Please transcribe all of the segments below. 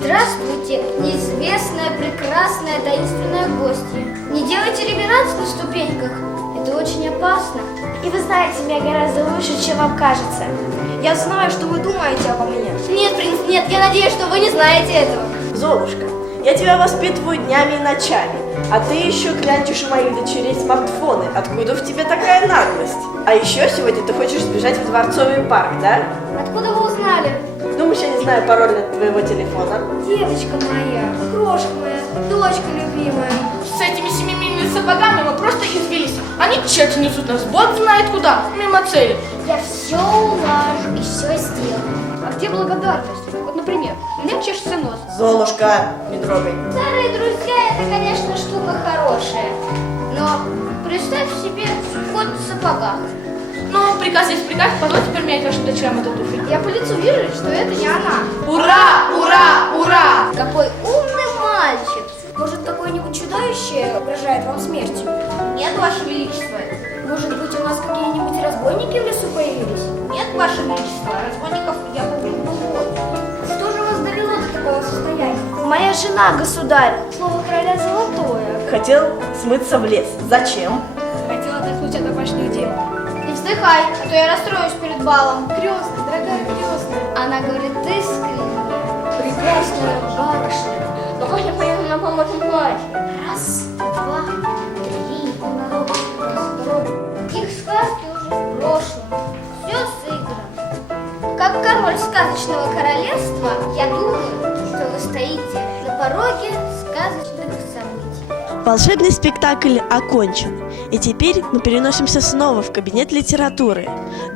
Здравствуйте, неизвестная, прекрасная, таинственная гостья. Не делайте реверанс на ступеньках, это очень опасно. И вы знаете меня гораздо лучше, чем вам кажется. Я знаю, что вы думаете обо мне. Нет, принц, нет, я надеюсь, что вы не знаете этого. Золушка, я тебя воспитываю днями и ночами, а ты еще клянчишь у моих дочерей смартфоны. Откуда в тебе такая наглость? А еще сегодня ты хочешь сбежать в Дворцовый парк, да? Откуда вы узнали? Думаешь, я не знаю пароль от твоего телефона? Девочка моя, крошка моя, дочка любимая. С этими семимильными сапогами мы просто извелись. Они черти несут нас, бог знает куда, мимо цели. Я все где благодарность? Вот, например, у меня чешется нос. Золушка, не трогай. Старые друзья, это, конечно, штука хорошая. Но представь себе кот в сапогах. Ну, приказ есть приказ, позволь теперь менять вашим дочерям эту туфель. Я по лицу вижу, что это не она. Ура, ура, ура! Какой умный мальчик. Может, какое-нибудь чудовище угрожает вам смертью? Нет, Ваше Величество. Может быть, у нас какие-нибудь разбойники в лесу появились? Нет, Ваше Величество. Разбойников я побил Моя жена, государь. Слово короля золотое. Хотел смыться в лес. Зачем? Хотела отдохнуть от домашних дел. Не вздыхай, а то я расстроюсь перед балом. Крестная, дорогая крестная. Она говорит искренне. Прекрасная барышня. Но хоть я поеду на поможем платье. Раз, два, три. Их сказки уже в прошлом. Все сыграно. Как король сказочного королевства, я думаю, стоите на пороге сказочных событий. Волшебный спектакль окончен. И теперь мы переносимся снова в кабинет литературы.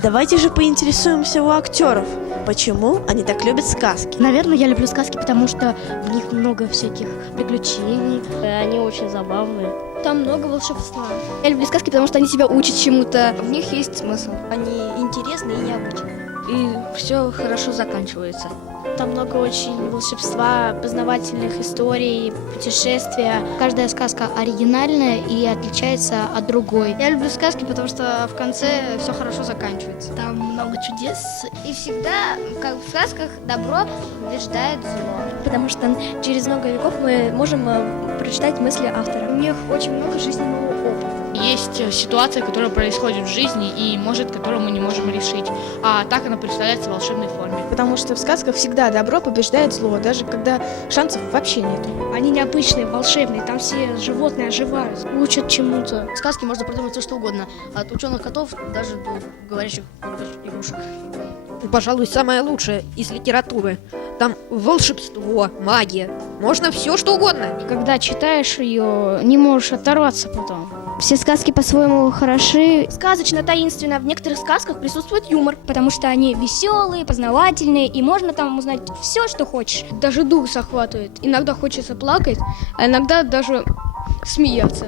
Давайте же поинтересуемся у актеров, почему они так любят сказки. Наверное, я люблю сказки, потому что в них много всяких приключений. Они очень забавные. Там много волшебства. Я люблю сказки, потому что они тебя учат чему-то. В них есть смысл. Они интересные и необычные. И все хорошо заканчивается. Там много очень волшебства, познавательных историй, путешествия. Каждая сказка оригинальная и отличается от другой. Я люблю сказки, потому что в конце все хорошо заканчивается. Там много чудес, И всегда, как в сказках, добро побеждает зло. потому что через много веков мы можем э, прочитать мысли автора. У них очень много жизненного опыта. Есть э, ситуация, которая происходит в жизни и, может, которую мы не можем решить. А так она представляется в волшебной форме. Потому что в сказках всегда добро побеждает зло, даже когда шансов вообще нет. Они необычные, волшебные, там все животные оживают, учат чему-то. В сказке можно придумать все, что угодно. От ученых котов даже до говорящих игрушек. Пожалуй, самое лучшее из литературы. Там волшебство, магия. Можно все, что угодно. Когда читаешь ее, не можешь оторваться потом. Все сказки по-своему хороши. Сказочно, таинственно. В некоторых сказках присутствует юмор, потому что они веселые, познавательные, и можно там узнать все, что хочешь. Даже дух захватывает. Иногда хочется плакать, а иногда даже смеяться.